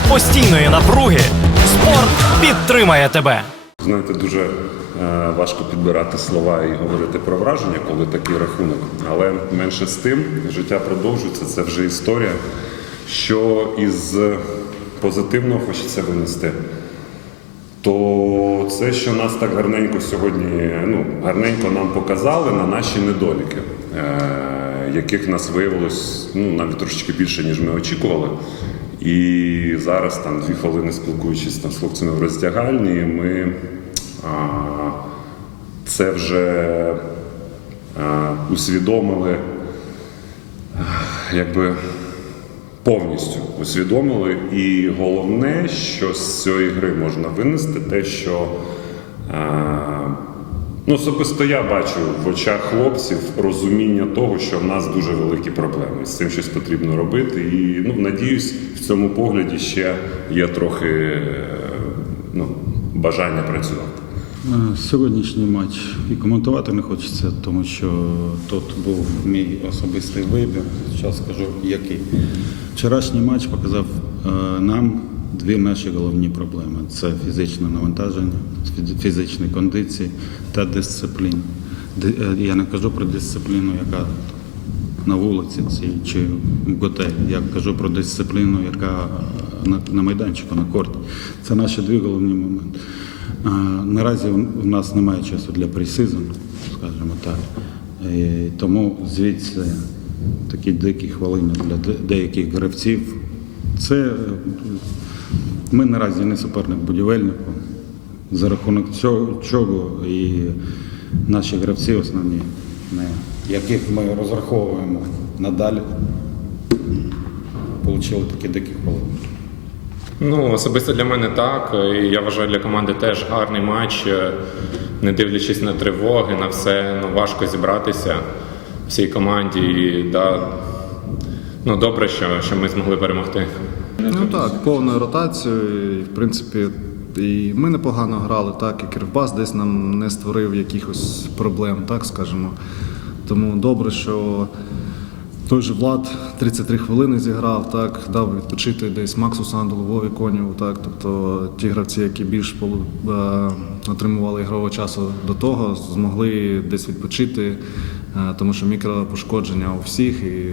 серед постійної напруги спорт підтримає тебе. Знаєте, дуже е, важко підбирати слова і говорити про враження, коли такий рахунок. Але менше з тим, життя продовжується, це вже історія. Що із позитивного хочеться винести, то це, що нас так гарненько сьогодні, ну, гарненько нам показали на наші недоліки, е, яких нас виявилось ну, навіть трошечки більше, ніж ми очікували. І зараз, там, дві хвилини спілкуючись там, з хлопцями в роздягальні, ми а, це вже а, усвідомили, якби повністю усвідомили. І головне, що з цієї гри можна винести, те, що а, ну, особисто я бачу в очах хлопців розуміння того, що в нас дуже великі проблеми. З цим щось потрібно робити. І ну, надіюсь, в цьому погляді ще є трохи е, ну, бажання працювати. Е, Сьогоднішній матч і коментувати не хочеться, тому що тут був мій особистий вибір. Зараз скажу який. Вчорашній матч показав е, нам дві наші головні проблеми: це фізичне навантаження, фізичні кондиції та дисципліна. Е, Я не кажу про дисципліну, яка на вулиці чи в готелі. Я кажу про дисципліну, яка на, майданчику, на корті. Це наші дві головні моменти. Наразі в нас немає часу для пресизону, скажімо так. І тому звідси такі дикі хвилини для деяких гравців. Це ми наразі не суперник будівельнику. За рахунок цього чого і наші гравці основні, яких ми розраховуємо надалі, отримали такі дикі хвилини. Ну, особисто для мене так. Я вважаю для команди теж гарний матч. Не дивлячись на тривоги, на все, ну, важко зібратися всій команді. І, да, ну, добре, що, що ми змогли перемогти. Ну так, повною ротацією. І, в принципі, і ми непогано грали, так, і Кривбас десь нам не створив якихось проблем, так скажемо. Тому добре, що той же Влад 33 хвилини зіграв, так, дав відпочити десь Максу Сандулу, Вові Конєву, так. Тобто ті гравці, які більш полу- е, отримували ігрового часу до того, змогли десь відпочити, тому що мікропошкодження у всіх і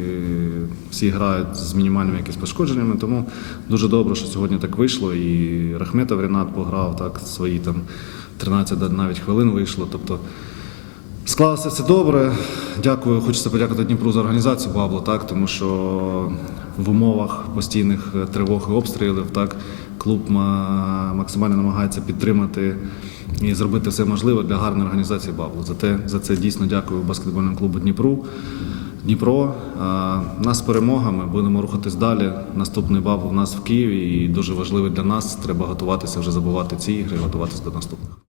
всі грають з мінімальними якісь пошкодженнями. Тому дуже добре, що сьогодні так вийшло. І Рахметов Рінат пограв так свої там 13 навіть хвилин вийшло. Тобто Склалося все добре. Дякую. Хочеться подякувати Дніпру за організацію Бабло, так, тому що в умовах постійних е, тривог і обстрілів так, клуб максимально намагається підтримати і зробити все можливе для гарної організації Бабло. За, те, за це дійсно дякую баскетбольному клубу Дніпру. Дніпро, нас з перемогами будемо рухатись далі. Наступний бабл у нас в Києві і дуже важливий для нас. Треба готуватися вже забувати ці ігри, готуватися до наступних.